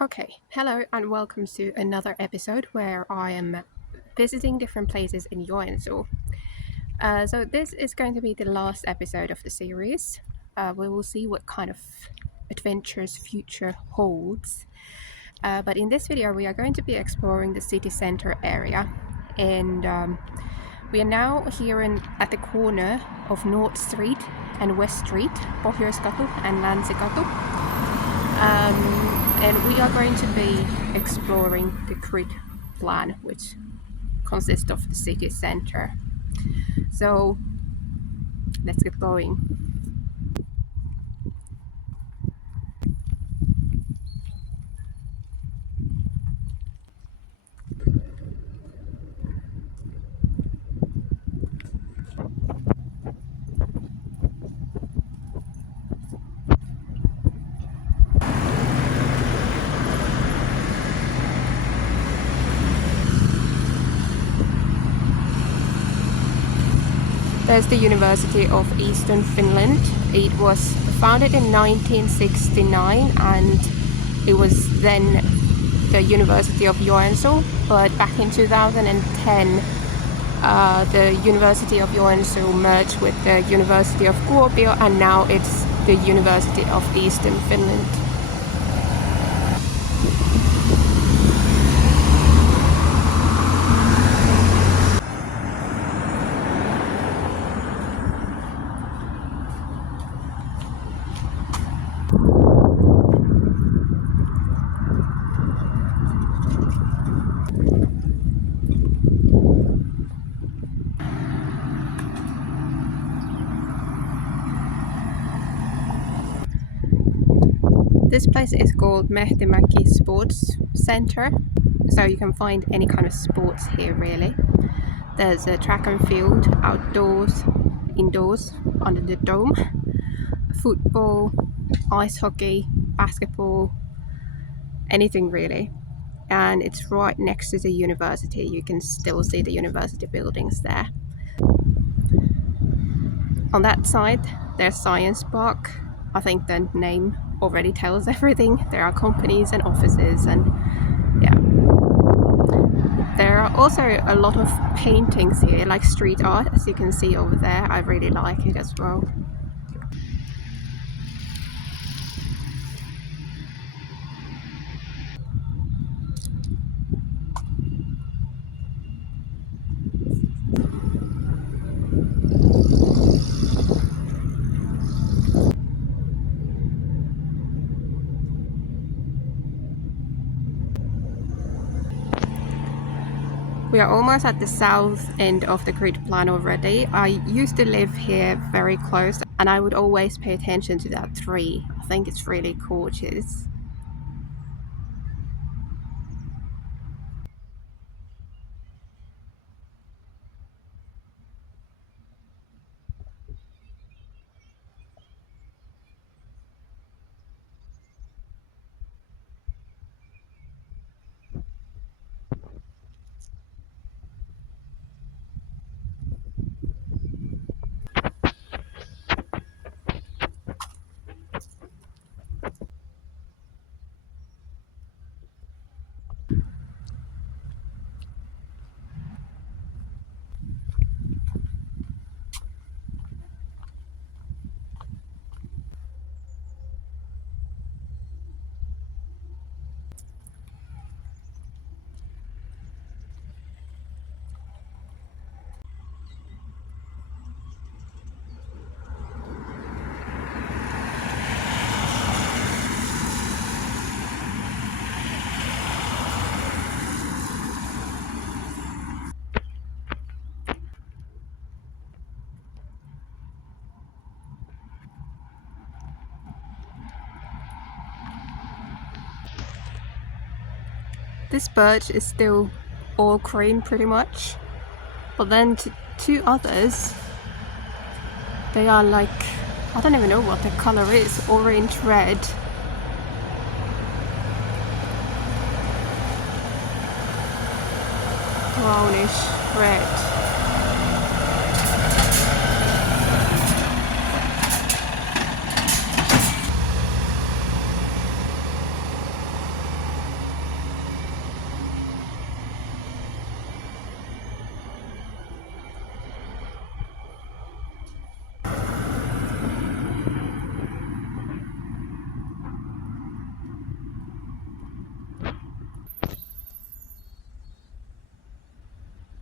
Okay, hello and welcome to another episode where I am visiting different places in Joensuu. So this is going to be the last episode of the series. We will see what kind of adventures future holds. But in this video we are going to be exploring the city center area, and we are now here at the corner of North Street and West Street, Pohjoiskatu and Länsikatu. And we are going to be exploring the grid plan, which consists of the city center. So let's get going. There's the University of Eastern Finland. It was founded in 1969 and it was then the University of Joensuu, but back in 2010 the University of Joensuu merged with the University of Kuopio, and now it's the University of Eastern Finland. This place is called Mehtimäki Sports Center, so you can find any kind of sports here really. There's a track and field, outdoors, indoors, under the dome, football, ice hockey, basketball, anything really. And it's right next to the university. You can still see the university buildings there. On that side, there's Science Park. I think the name already tells everything. There are companies and offices, and yeah. There are also a lot of paintings here, like street art, as you can see over there. I really like it as well. We are almost at the south end of the grid plan already. I used to live here very close and I would always pay attention to that tree. I think it's really gorgeous. This birch is still all green pretty much, but then two others, they are like, I don't even know what the color is, orange, red. Brownish red.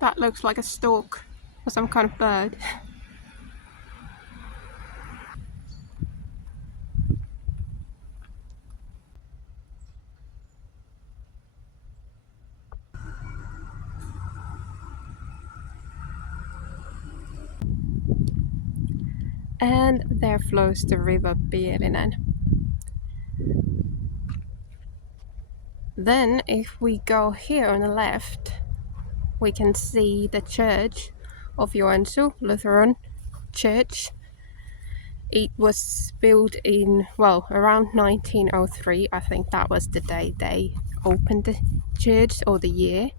That looks like a stork or some kind of bird. And there flows the river Pielinen. Then if we go here on the left, we can see the church of Joensuu Lutheran Church. It was built in, well, around 1903. I think that was the day they opened the church, or the year.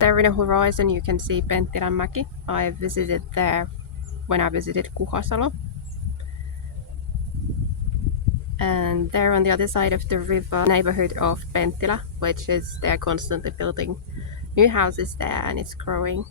There in the horizon you can see Penttilänmäki. I visited there when I visited Kuhasalo. And there on the other side of the river, neighborhood of Penttilä, which is they're constantly building new houses there and it's growing.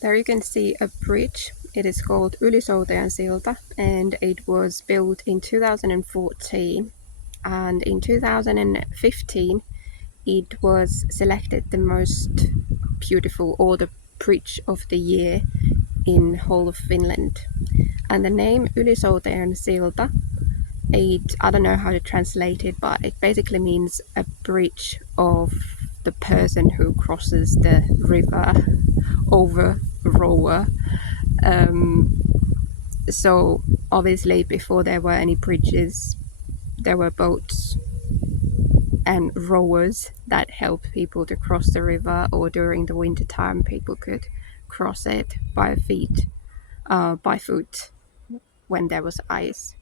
There you can see a bridge. It is called Ylisouteen silta and it was built in 2014. And in 2015 it was selected the most beautiful, or the bridge of the year in whole of Finland. And the name Ylisouteen silta, I don't know how to translate it, but it basically means a bridge of the person who crosses the river over a rower. So obviously before there were any bridges, there were boats and rowers that helped people to cross the river, or during the winter time people could cross it by foot when there was ice.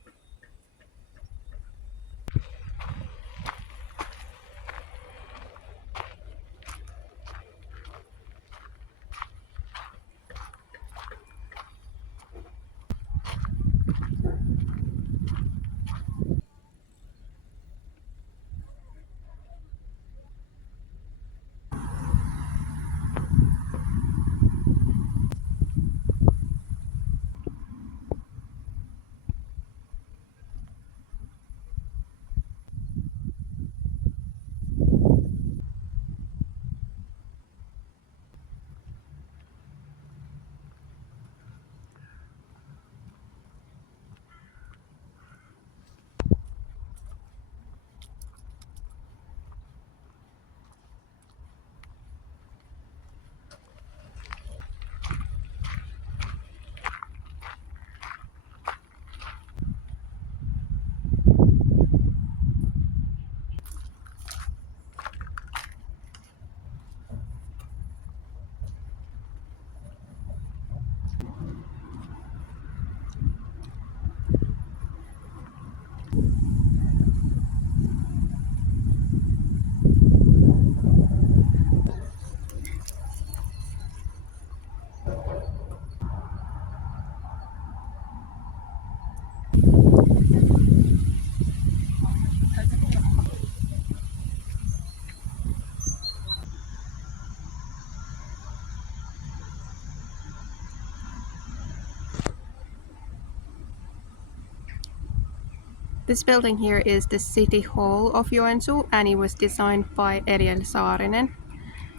This building here is the City Hall of Joensuu, and it was designed by Eliel Saarinen.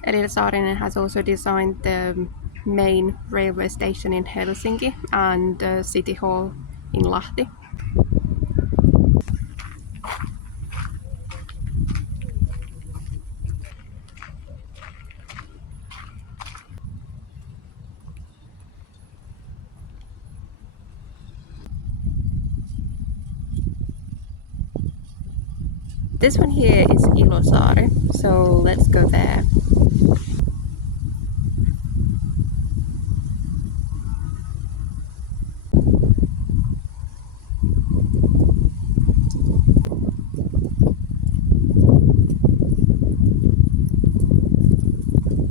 Eliel Saarinen has also designed the main railway station in Helsinki and the City Hall in Lahti. This one here is Ilosaari, so let's go there.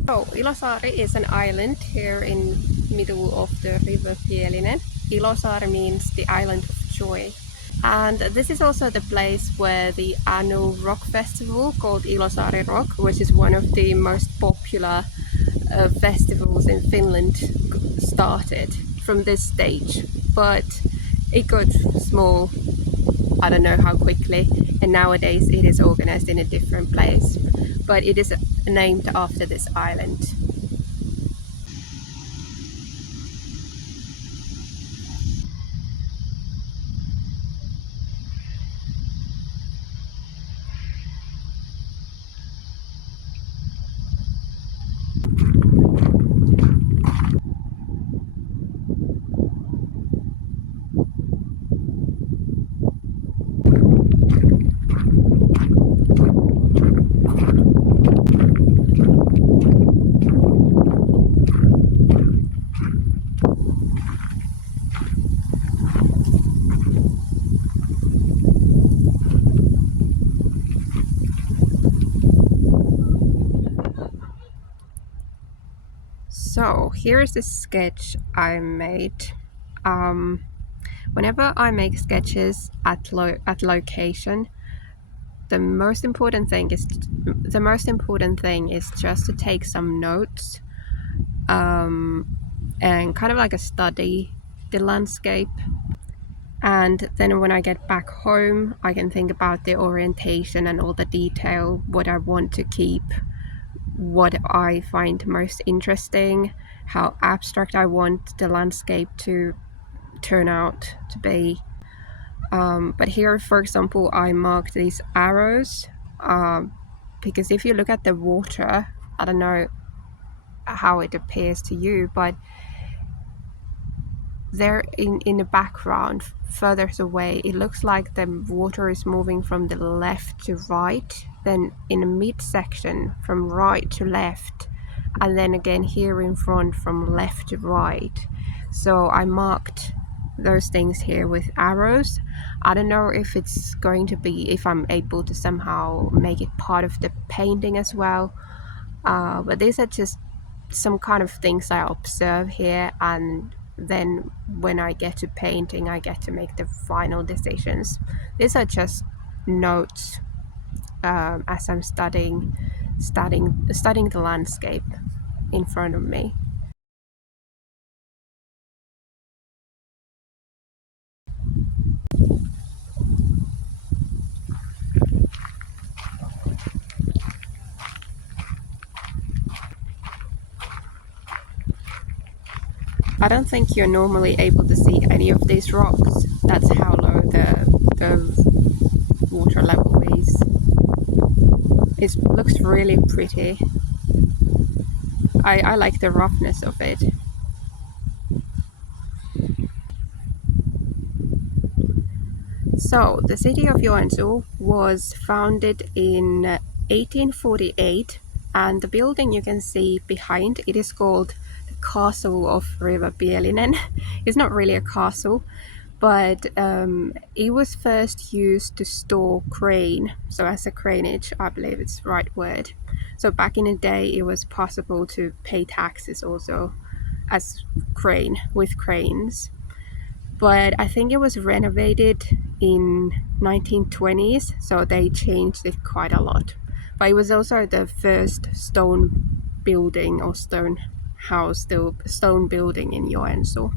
So Ilosaari is an island here in middle of the river Pielinen. Ilosaari means the island of joy. And this is also the place where the annual rock festival called Ilosaari Rock, which is one of the most popular festivals in Finland, started from this stage. But it got small, I don't know how quickly, and nowadays it is organized in a different place. But it is named after this island. So here's the sketch I made. Whenever I make sketches at location, the most important thing is just to take some notes, and kind of like a study the landscape. And then when I get back home, I can think about the orientation and all the detail, what I want to keep, what I find most interesting, how abstract I want the landscape to turn out to be. But here, for example, I marked these arrows, because if you look at the water, I don't know how it appears to you, but there in the background, further away, it looks like the water is moving from the left to right, then in the midsection from right to left, and then again here in front from left to right. So I marked those things here with arrows. I don't know if it's going to be, if I'm able to somehow make it part of the painting as well, but these are just some kind of things I observe here, and then when I get to painting, I get to make the final decisions. These are just notes, as I'm studying the landscape in front of me. I don't think you're normally able to see any of these rocks. That's how low the water level is. It looks really pretty. I like the roughness of it. So, the city of Joensuu was founded in 1848, and the building you can see behind it is called the Castle of River Pielinen. It's not really a castle, but it was first used to store grain, so as a craneage, I believe it's the right word. So back in the day, it was possible to pay taxes also as crane with cranes, but I think it was renovated in 1920s, so they changed it quite a lot. But it was also the first stone building or stone house, the stone building in Joensuu.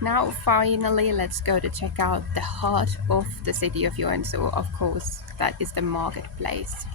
Now finally, let's go to check out the heart of the city of Joensuu. Of course, that is the marketplace.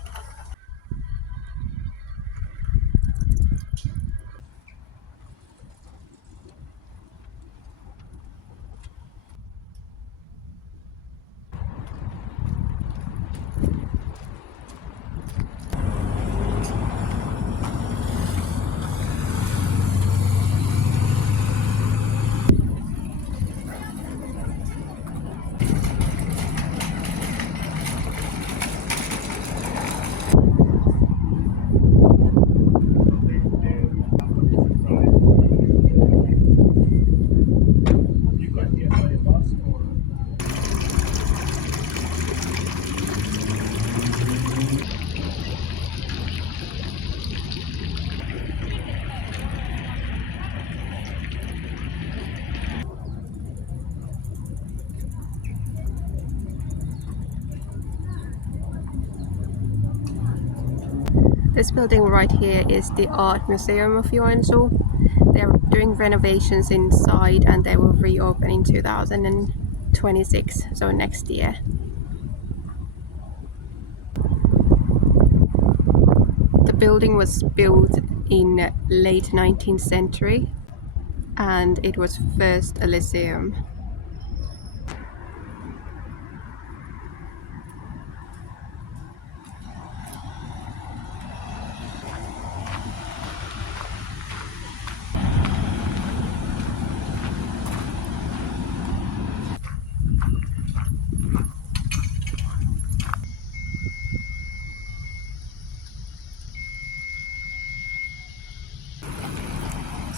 This building right here is the Art Museum of Joensuu. They're doing renovations inside and they will reopen in 2026, so next year. The building was built in late 19th century and it was first a lyceum.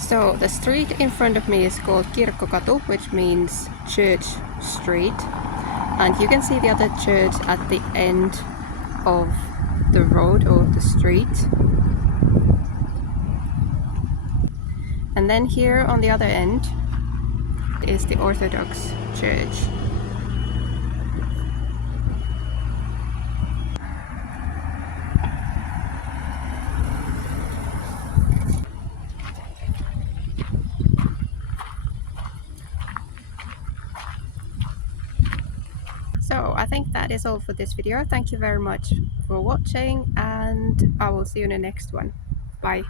So the street in front of me is called Kirkkokatu, which means Church Street. And you can see the other church at the end of the road or the street. And then here on the other end is the Orthodox Church. So I think that is all for this video. Thank you very much for watching and I will see you in the next one. Bye.